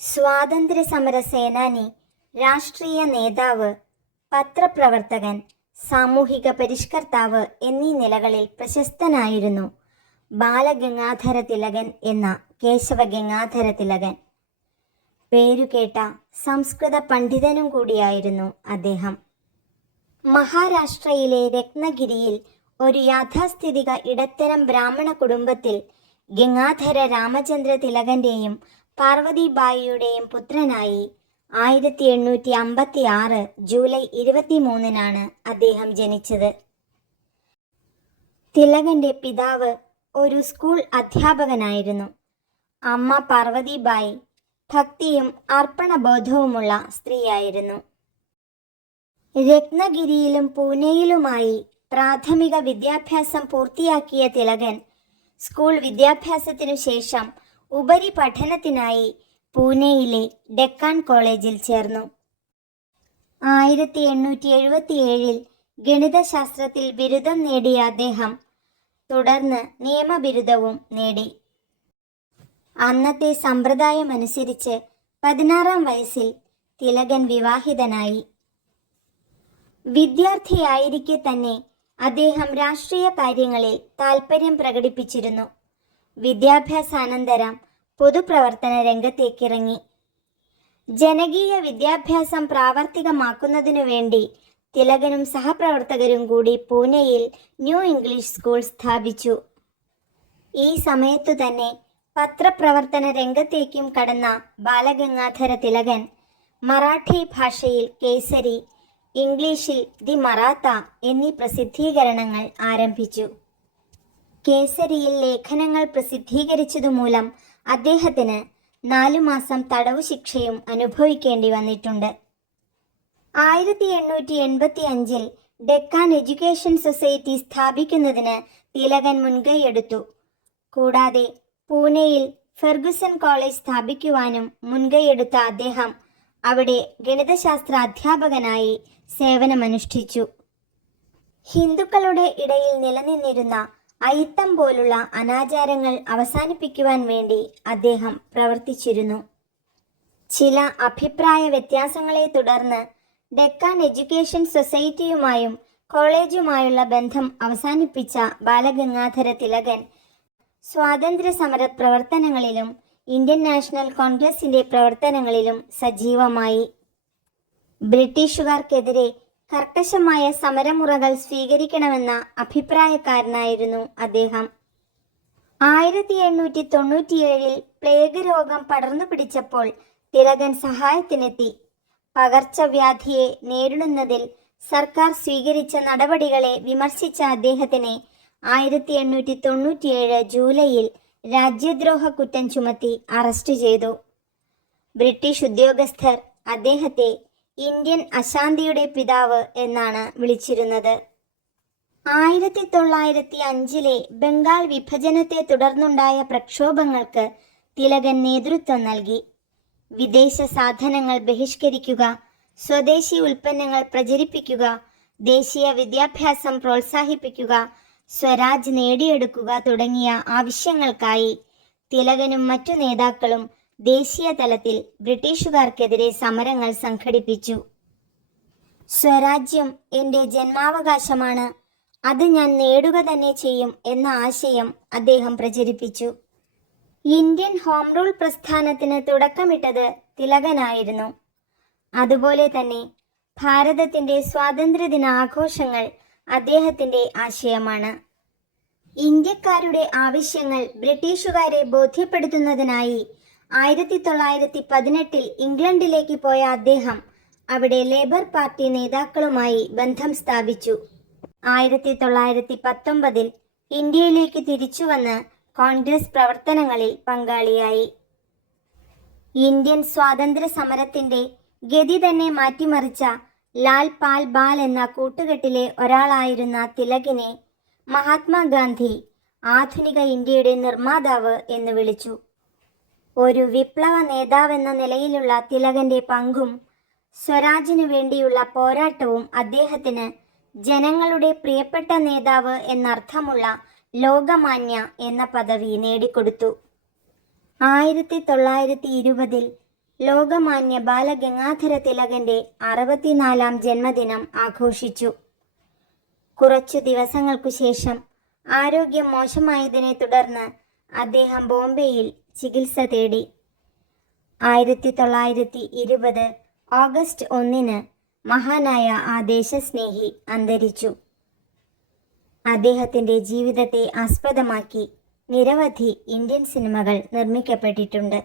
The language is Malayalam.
സ്വാതന്ത്ര്യ സമര സേനാനി രാഷ്ട്രീയ നേതാവ് പത്രപ്രവർത്തകൻ സാമൂഹിക പരിഷ്കർത്താവ് എന്നീ നിലകളിൽ പ്രശസ്തനായിരുന്നു ബാലഗംഗാധര തിലകൻ എന്ന കേശവ ഗംഗാധര തിലകൻ പേരുകേട്ട സംസ്കൃത പണ്ഡിതനും കൂടിയായിരുന്നു അദ്ദേഹം. മഹാരാഷ്ട്രയിലെ രത്നഗിരിയിൽ ഒരു യാഥാസ്ഥിതിക ഇടത്തരം ബ്രാഹ്മണ കുടുംബത്തിൽ ഗംഗാധര രാമചന്ദ്ര തിലകന്റെയും പാർവതിബായിയുടെയും പുത്രനായി ആയിരത്തി എണ്ണൂറ്റി അമ്പത്തി ആറ് ജൂലൈ ഇരുപത്തിമൂന്നിനാണ് അദ്ദേഹം ജനിച്ചത്. തിലകന്റെ പിതാവ് ഒരു സ്കൂൾ അധ്യാപകനായിരുന്നു. അമ്മ പാർവതിബായി ഭക്തിയും അർപ്പണബോധവുമുള്ള സ്ത്രീയായിരുന്നു. രത്നഗിരിയിലും പൂനെയിലുമായി പ്രാഥമിക വിദ്യാഭ്യാസം പൂർത്തിയാക്കിയ തിലകൻ സ്കൂൾ വിദ്യാഭ്യാസത്തിനു ശേഷം ഉപരിപഠനത്തിനായി പൂനെയിലെ ഡെക്കാൻ കോളേജിൽ ചേർന്നു. ആയിരത്തി എണ്ണൂറ്റി എഴുപത്തിയേഴിൽ ഗണിതശാസ്ത്രത്തിൽ ബിരുദം നേടിയ അദ്ദേഹം തുടർന്ന് നിയമബിരുദവും നേടി. അന്നത്തെ സമ്പ്രദായമനുസരിച്ച് പതിനാറാം വയസ്സിൽ തിലകൻ വിവാഹിതനായി. വിദ്യാർത്ഥിയായിരിക്കെ തന്നെ അദ്ദേഹം രാഷ്ട്രീയ കാര്യങ്ങളിൽ താൽപ്പര്യം പ്രകടിപ്പിച്ചിരുന്നു. വിദ്യാഭ്യാസാനന്തരം പൊതുപ്രവർത്തന രംഗത്തേക്കിറങ്ങി. ജനകീയ വിദ്യാഭ്യാസം പ്രാവർത്തികമാക്കുന്നതിനു വേണ്ടി തിലകനും സഹപ്രവർത്തകരും കൂടി പൂനെയിൽ ന്യൂ ഇംഗ്ലീഷ് സ്കൂൾ സ്ഥാപിച്ചു. ഈ സമയത്തു തന്നെ പത്രപ്രവർത്തന രംഗത്തേക്കും കടന്ന ബാലഗംഗാധര തിലകൻ മറാഠി ഭാഷയിൽ കേസരി ഇംഗ്ലീഷിൽ ദി മറാത്ത എന്നീ പ്രസിദ്ധീകരണങ്ങൾ ആരംഭിച്ചു. കേസരിയിൽ ലേഖനങ്ങൾ പ്രസിദ്ധീകരിച്ചതുമൂലം അദ്ദേഹത്തിന് നാലു മാസം തടവു ശിക്ഷയും അനുഭവിക്കേണ്ടി വന്നിട്ടുണ്ട്. ആയിരത്തി എണ്ണൂറ്റി എൺപത്തി അഞ്ചിൽ ഡെക്കാൻ എഡ്യൂക്കേഷൻ സൊസൈറ്റി സ്ഥാപിക്കുന്നതിന് തിലകൻ മുൻകൈയെടുത്തു കൂടാതെ പൂനെയിൽ ഫെർഗുസൺ കോളേജ് സ്ഥാപിക്കുവാനും മുൻകൈയെടുത്ത അദ്ദേഹം അവിടെ ഗണിതശാസ്ത്ര അധ്യാപകനായി സേവനമനുഷ്ഠിച്ചു. ഹിന്ദുക്കളുടെ ഇടയിൽ നിലനിന്നിരുന്ന അയിത്തം പോലുള്ള അനാചാരങ്ങൾ അവസാനിപ്പിക്കുവാൻ വേണ്ടി അദ്ദേഹം പ്രവർത്തിച്ചിരുന്നു. ചില അഭിപ്രായ വ്യത്യാസങ്ങളെ തുടർന്ന് ഡെക്കാൻ എഡ്യൂക്കേഷൻ സൊസൈറ്റിയുമായും കോളേജുമായുള്ള ബന്ധം അവസാനിപ്പിച്ച ബാലഗംഗാധര തിലകൻ സ്വാതന്ത്ര്യ സമര പ്രവർത്തനങ്ങളിലും ഇന്ത്യൻ നാഷണൽ കോൺഗ്രസിന്റെ പ്രവർത്തനങ്ങളിലും സജീവമായി. ബ്രിട്ടീഷുകാർക്കെതിരെ കർക്കശമായ സമരമുറകൾ സ്വീകരിക്കണമെന്ന അഭിപ്രായക്കാരനായിരുന്നു അദ്ദേഹം. ആയിരത്തി എണ്ണൂറ്റി തൊണ്ണൂറ്റിയേഴിൽ പ്ലേഗ് രോഗം പടർന്നു പിടിച്ചപ്പോൾ തിലകൻ സഹായത്തിനെത്തി. പകർച്ചവ്യാധിയെ നേരിടുന്നതിൽ സർക്കാർ സ്വീകരിച്ച നടപടികളെ വിമർശിച്ച അദ്ദേഹത്തിനെ ആയിരത്തി എണ്ണൂറ്റി തൊണ്ണൂറ്റിയേഴ് ജൂലൈയിൽ രാജ്യദ്രോഹ കുറ്റം ചുമത്തി അറസ്റ്റ് ചെയ്തു. ബ്രിട്ടീഷ് ഉദ്യോഗസ്ഥർ അദ്ദേഹത്തെ ഇന്ത്യൻ അശാന്തിയുടെ പിതാവ് എന്നാണ് വിളിച്ചിരുന്നത്. ആയിരത്തി തൊള്ളായിരത്തി അഞ്ചിലെ ബംഗാൾ വിഭജനത്തെ തുടർന്നുണ്ടായ പ്രക്ഷോഭങ്ങൾക്ക് തിലകൻ നേതൃത്വം നൽകി. വിദേശ സാധനങ്ങൾ ബഹിഷ്കരിക്കുക സ്വദേശി ഉൽപ്പന്നങ്ങൾ പ്രചരിപ്പിക്കുക ദേശീയ വിദ്യാഭ്യാസം പ്രോത്സാഹിപ്പിക്കുക സ്വരാജ് നേടിയെടുക്കുക തുടങ്ങിയ ആവശ്യങ്ങൾക്കായി തിലകനും മറ്റു നേതാക്കളും ദേശീയ തലത്തിൽ ബ്രിട്ടീഷുകാർക്കെതിരെ സമരങ്ങൾ സംഘടിപ്പിച്ചു. സ്വരാജ്യം എന്റെ ജന്മാവകാശമാണ്. അത് ഞാൻ നേടുക തന്നെ ചെയ്യും എന്ന ആശയം അദ്ദേഹം പ്രചരിപ്പിച്ചു. ഇന്ത്യൻ ഹോം റൂൾ പ്രസ്ഥാനത്തിന് തുടക്കമിട്ടത് തിലകനായിരുന്നു. അതുപോലെ തന്നെ ഭാരതത്തിന്റെ സ്വാതന്ത്ര്യദിന ആഘോഷങ്ങൾ അദ്ദേഹത്തിന്റെ ആശയമാണ്. ഇന്ത്യക്കാരുടെ ആവശ്യങ്ങൾ ബ്രിട്ടീഷുകാരെ ബോധ്യപ്പെടുത്തുന്നതിനായി ആയിരത്തി തൊള്ളായിരത്തി പതിനെട്ടിൽ ഇംഗ്ലണ്ടിലേക്ക് പോയ അദ്ദേഹം അവിടെ ലേബർ പാർട്ടി നേതാക്കളുമായി ബന്ധം സ്ഥാപിച്ചു. ആയിരത്തി തൊള്ളായിരത്തി പത്തൊമ്പതിൽ ഇന്ത്യയിലേക്ക് തിരിച്ചുവന്ന് കോൺഗ്രസ് പ്രവർത്തനങ്ങളിൽ പങ്കാളിയായി. ഇന്ത്യൻ സ്വാതന്ത്ര്യ സമരത്തിന്റെ ഗതി തന്നെ മാറ്റിമറിച്ച ലാൽ പാൽ ബാൽ എന്ന കൂട്ടുകെട്ടിലെ ഒരാളായിരുന്ന തിലകിനെ മഹാത്മാഗാന്ധി ആധുനിക ഇന്ത്യയുടെ നിർമ്മാതാവ് എന്ന് വിളിച്ചു. ഒരു വിപ്ലവ നേതാവെന്ന നിലയിലുള്ള തിലകന്റെ പങ്കും സ്വരാജിനു വേണ്ടിയുള്ള പോരാട്ടവും അദ്ദേഹത്തിന് ജനങ്ങളുടെ പ്രിയപ്പെട്ട നേതാവ് എന്നർത്ഥമുള്ള ലോകമാന്യ എന്ന പദവി നേടിക്കൊടുത്തു. ആയിരത്തി തൊള്ളായിരത്തി ഇരുപതിൽ ലോകമാന്യ ബാലഗംഗാധര തിലകന്റെ അറുപത്തിനാലാം ജന്മദിനം ആഘോഷിച്ചു. കുറച്ചു ദിവസങ്ങൾക്കു ശേഷം ആരോഗ്യം മോശമായതിനെ തുടർന്ന് അദ്ദേഹം ബോംബെയിൽ ചികിത്സ തേടി. ആയിരത്തി തൊള്ളായിരത്തി ഇരുപത് ഓഗസ്റ്റ് ഒന്നിന് മഹാനായ ആ ദേശസ്നേഹി അന്തരിച്ചു. അദ്ദേഹത്തിന്റെ ജീവിതത്തെ ആസ്പദമാക്കി നിരവധി ഇന്ത്യൻ സിനിമകൾ നിർമ്മിക്കപ്പെട്ടിട്ടുണ്ട്.